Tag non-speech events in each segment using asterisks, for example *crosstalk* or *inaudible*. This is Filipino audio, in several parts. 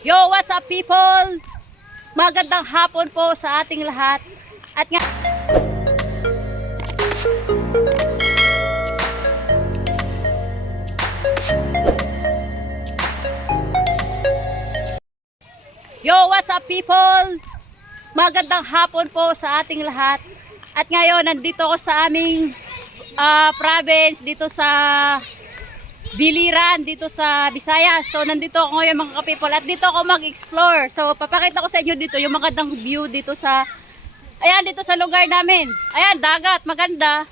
Yo, what's up people? Magandang hapon po sa ating lahat. At nga Yo, what's up people? Magandang hapon po sa ating lahat. At ngayon, nandito ako sa aming ah, province, dito sa Biliran, dito sa Visayas. So, nandito ako ngayon mga ka-people at dito ako mag-explore. So, papakita ko sa inyo dito yung magandang view dito sa, ayan, dito sa lugar namin. Ayan, dagat, maganda.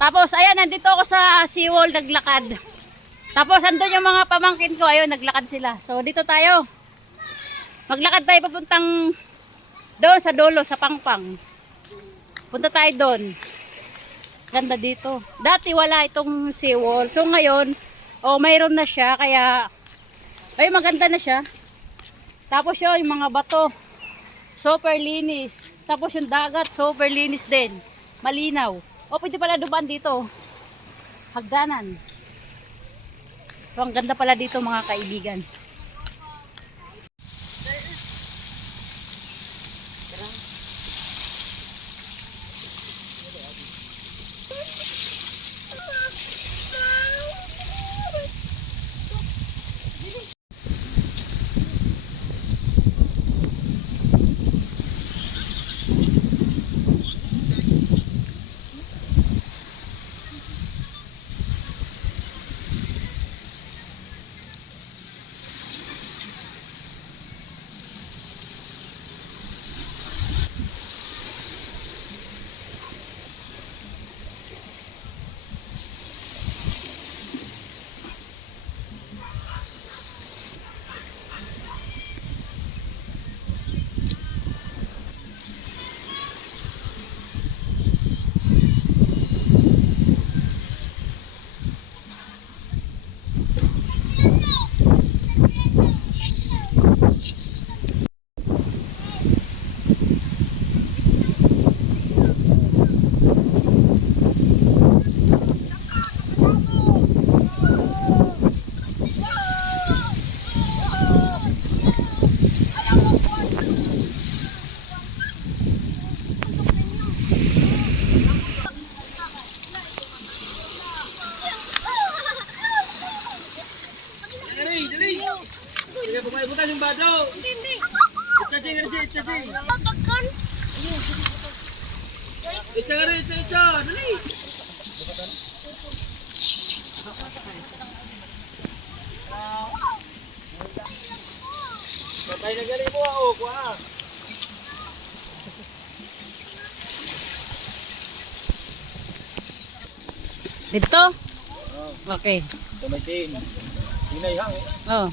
Tapos, ayan, nandito ako sa seawall, naglakad. Tapos, andun yung mga pamangkin ko, ayun, naglakad sila. So, dito tayo. Maglakad tayo papuntang doon sa dulo, sa Pangpang. Punta tayo doon. Ganda dito. Dati wala itong seawall. So ngayon, oh, mayroon na siya. Kaya, ay maganda na siya. Tapos yun, yung mga bato. Super linis. Tapos yung dagat, super linis din. Malinaw. O, pwede pala dumaan dito. Hagdanan. So, ang ganda pala dito mga kaibigan. Itcha nga rin, itcha, itcha. Dali. Patay na galing mo ako, kuha. Dito? Okay. Ito may sin. Hinayhang eh. Oh.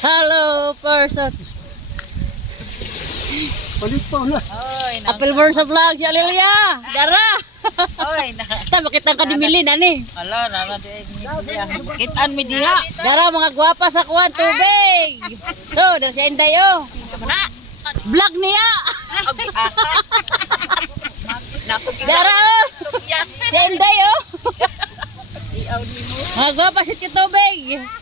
Hello, person. Palit pa ulit. Oy, na. Apple Burn sa vlog, si Alilia. Dara. Oy, na. Ta, makita ka ni Milin, ani. Ala, na na. Kitaan mi diha. Dara, mga gwapa sa kuwan, tubig. So, dara si Inday, oh. Na. Vlog niya. Dara, oh. Si Inday, oh. *laughs* Ni. Mga gwapa sa tubig.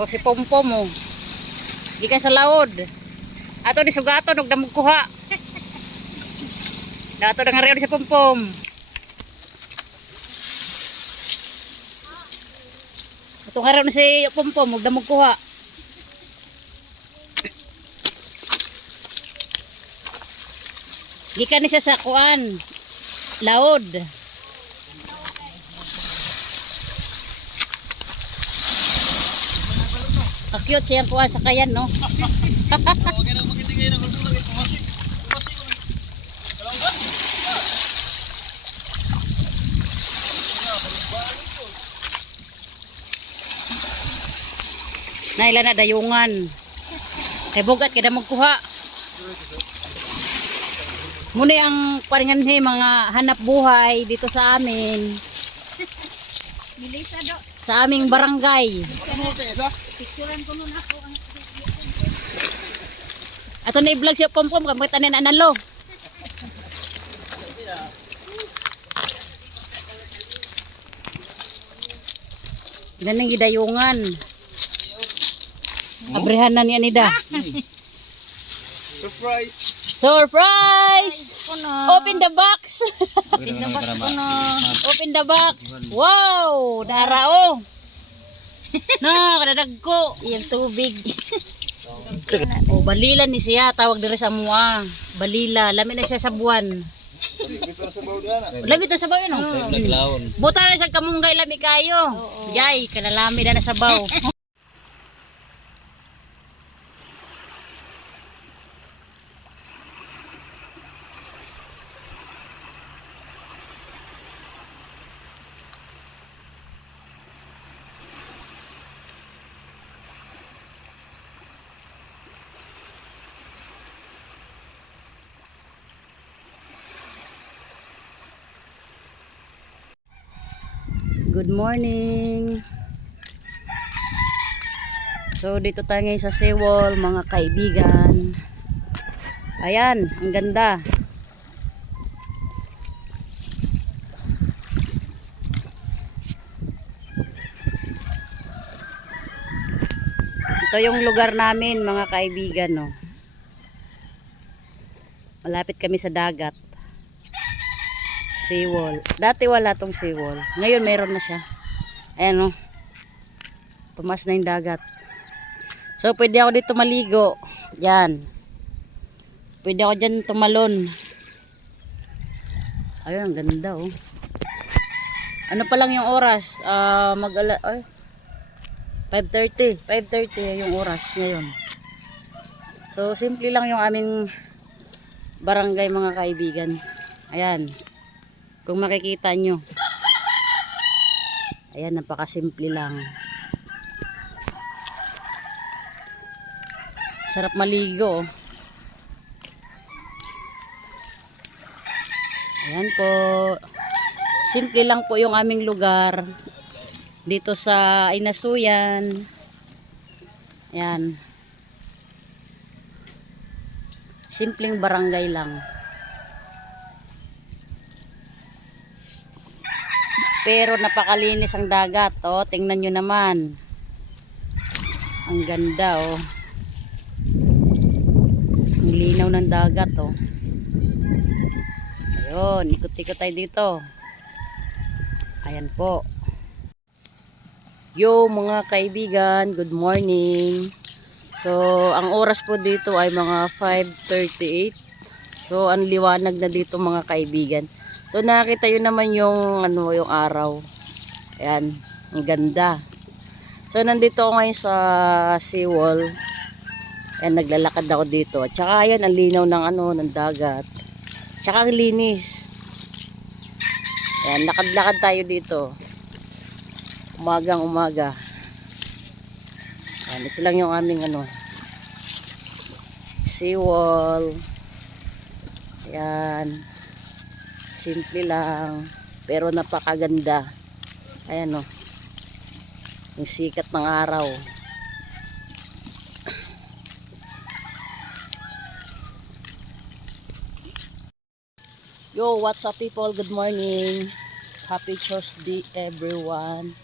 O si Pompom mo. Di ka sa laod. Ato ni sugato og damog kuha. *laughs* Dato na nga rin sa pumpom. Ato nga rin si pumpom og damog kuha. Gikan ni siya sa kuan. Laod. Ka-cute siyang kuan sa kayan, no? *laughs* Huwag ka nang makitigay ng kulbulag. Pumasik. Pumasik. Kalanggan. Naila na dayungan. Kay bugat kada magkuha. Muna ang paringan he mga hanap buhay dito sa amin. Sa aming barangay. Ato na i-vlog siya pompom kamit tanin analo. Ilan ang gidayungan. Abrihan na niya nida. Surprise. Surprise! Open the box! Open the box! Wow! Narao! *laughs* Na, kadadag ko. Yung tubig. oh, balila ni siya. Tawag diri sa mua. Balila. Lami na siya sa buwan. Lami to sa baw yun. Buta na sa kamunggay lami kayo. Yay, kanalami na na sa baw. *laughs* Good morning. So dito tayo ngayon sa Sewol, mga kaibigan. Ayan, ang ganda. Ito yung lugar namin, mga kaibigan, no. Malapit kami sa dagat. Seawall. Dati wala tong seawall. Ngayon meron na siya. Ayan o. Tumas na yung dagat. So pwede ako dito maligo. Yan. Pwede ako dyan tumalon. Ayun, ang ganda oh. Ano pa lang yung oras? Ah, mag ay 5:30. 5:30 yung oras ngayon. So simple lang yung aming barangay mga kaibigan. Ayan. Kung makikita nyo. Ayan, napakasimple lang. Sarap maligo. oh. Ayan po. Simple lang po yung aming lugar. Dito sa Inasuyan. Ayan. Simpleng barangay lang. Pero napakalinis ang dagat, oh. Tingnan nyo naman. Ang ganda, oh. Ang linaw ng dagat, oh. Ayun, ikot-ikot tayo dito. Ayan po. Yo, mga kaibigan, good morning. So, ang oras po dito ay mga 5.38. So, ang liwanag na dito mga kaibigan. So nakita yun naman yung ano yung araw. Ayan, ang ganda. So nandito ako ngayon sa seawall. Ayan, naglalakad ako dito. At saka ayan, ang linaw ng ano, ng dagat. Tsaka ang linis. Ayan, lakad-lakad tayo dito. Umagang umaga. Ayan, ito lang yung aming ano. Seawall. Ayan. Simple lang. Pero napakaganda. Ayan o. Yung sikat ng araw. Yo, what's up people? Good morning. Happy Tuesday everyone.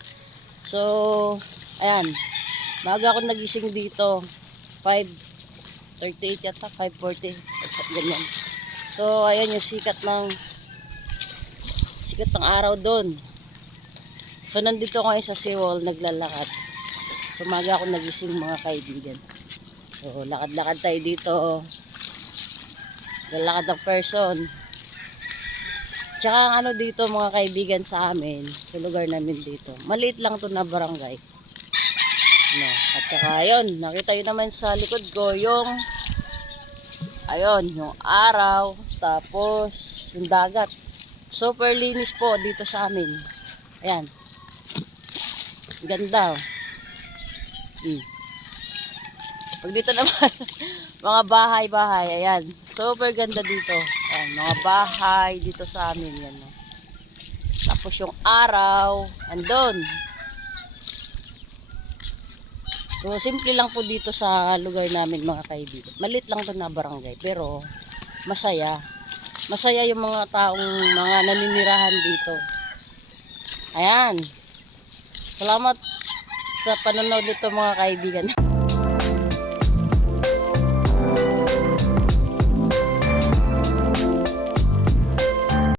So, ayan. Maga ako nagising dito. 5 38 yata, 540. Basta Ganyan. So, ayan yung sikat ng sikat ng araw doon. So, nandito ako ngayon sa seawall, naglalakad. So, maga ako nagising mga kaibigan. So, lakad-lakad tayo dito. Lalakad ng person. Tsaka ang ano dito mga kaibigan sa amin, sa lugar namin dito. Maliit lang to na barangay. No. At saka ayun, nakita yun naman sa likod ko yung ayun, yung araw, tapos yung dagat. Super linis po dito sa amin. Ayan. Ganda. oh. Hmm. Pag dito naman, *laughs* mga bahay-bahay, ayan. Super ganda dito. Ayan, mga bahay dito sa amin, yan. no. Tapos yung araw, andun. So, simple lang po dito sa lugar namin mga kaibigan. Malit lang to na barangay, pero masaya. Masaya yung mga taong mga naninirahan dito. Ayan. Salamat sa panonood nito mga kaibigan. *laughs*